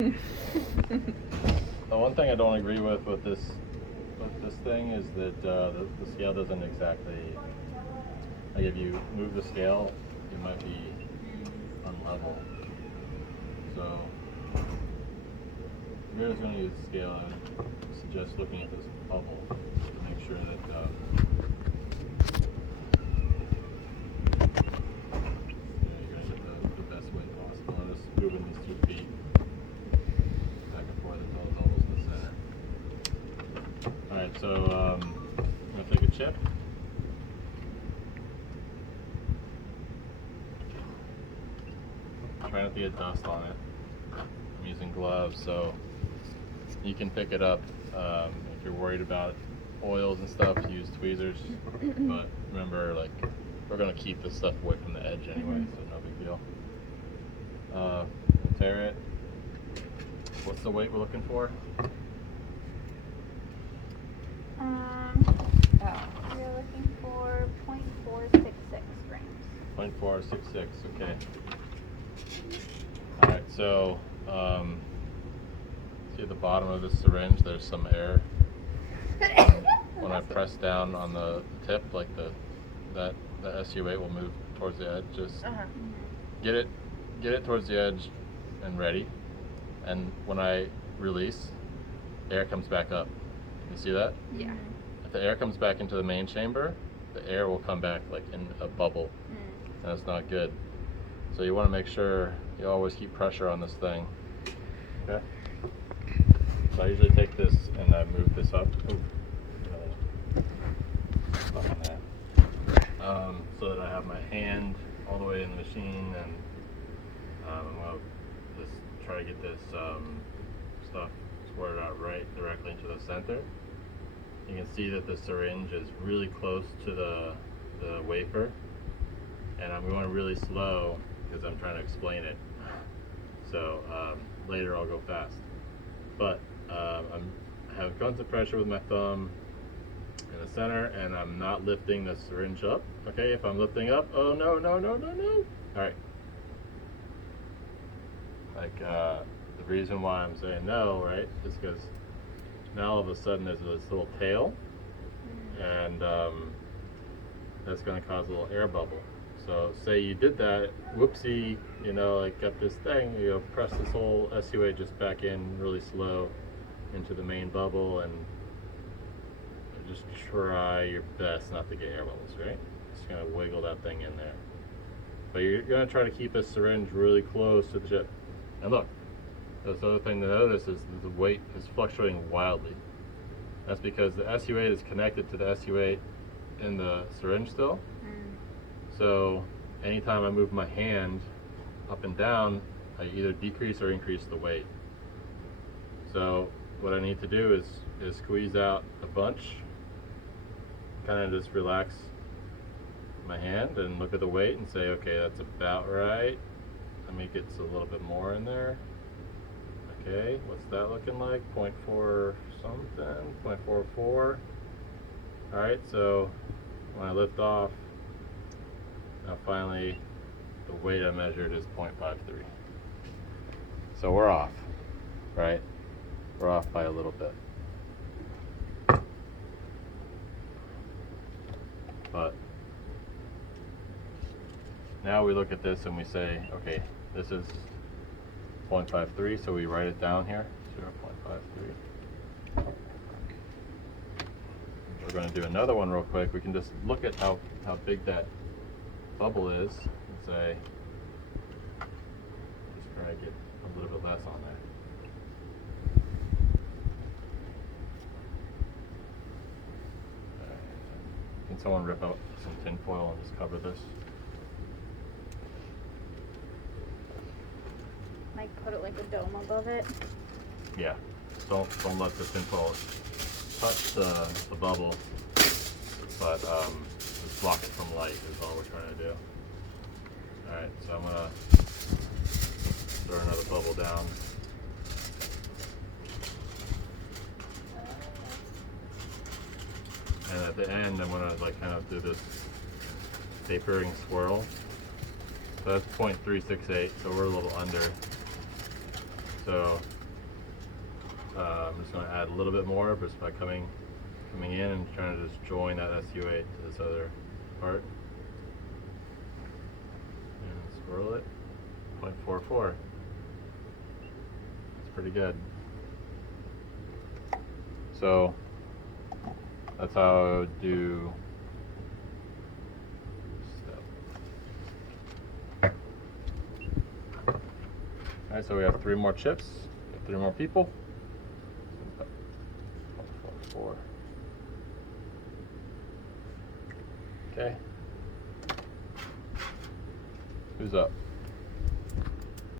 The one thing I don't agree with this thing is that the scale doesn't exactly, like if you move the scale, it might be unlevel. So if you're just going to use the scale, I would suggest looking at this bubble to make sure that you're going to get the best weight possible. I'm just moving these 2 feet back and forth until the bubble's in the center. Alright, so I'm going to take a chip. Try not to get dust on it. I'm using gloves, so you can pick it up. If you're worried about oils and stuff, use tweezers. But remember, like, we're going to keep this stuff away from the edge anyway, so no big deal. Tear it. What's the weight we're looking for? We're looking for 0.466 grams. 0.466, okay. Alright, so see at the bottom of this syringe there's some air. When I press down on the tip, like the SU8 will move towards the edge. Just get it towards the edge and ready. And when I release, air comes back up. You see that? Yeah. If the air comes back into the main chamber, the air will come back like in a bubble, and that's not good. So you want to make sure you always keep pressure on this thing. Okay. So I usually take this and I move this up. Stuff on that. So that I have my hand all the way in the machine, and I'm going to just try to get this stuff squirted out right directly into the center. You can see that the syringe is really close to the wafer, and I'm going really slow because I'm trying to explain it. So later I'll go fast. But I'm having constant pressure with my thumb in the center, and I'm not lifting the syringe up. Okay, if I'm lifting up, oh no, no, no, no, no. All right. Like the reason why I'm saying no, right, is because now all of a sudden there's this little tail, and that's going to cause a little air bubble. So say you did that, whoopsie, you know, like got this thing, you know, press this whole SU8 just back in really slow into the main bubble, and just try your best not to get air bubbles, right? Just gonna wiggle that thing in there. But you're gonna try to keep a syringe really close to the chip. And look, this other thing to notice is the weight is fluctuating wildly. That's because the SU8 is connected to the SU8 in the syringe still. So anytime I move my hand up and down, I either decrease or increase the weight. So what I need to do is squeeze out a bunch, kind of just relax my hand and look at the weight and say, okay, that's about right. Let me get a little bit more in there. Okay, what's that looking like? 0.4 something, 0.44. All right, so when I lift off, now finally the weight I measured is 0.53. So we're off, right? We're off by a little bit. But now we look at this and we say, okay, this is 0.53, so we write it down here, 0.53. We're going to do another one real quick. We can just look at how big that bubble is and say, just try to get a little bit less on there. Can someone rip out some tin foil and just cover this? Like put it like a dome above it. Yeah. Don't let the tin foil touch the bubble, but just block it from light is all we're trying to do. Alright, so I'm gonna throw another bubble down. And at the end, I'm gonna like kind of do this tapering swirl. So that's 0.368, so we're a little under. So I'm just going to add a little bit more just by coming in and trying to just join that SU8 to this other part. And swirl it. 0.44. That's pretty good. So that's how I would do step. Alright, so we have 3 more chips, 3 more people. 4. Okay. Who's up?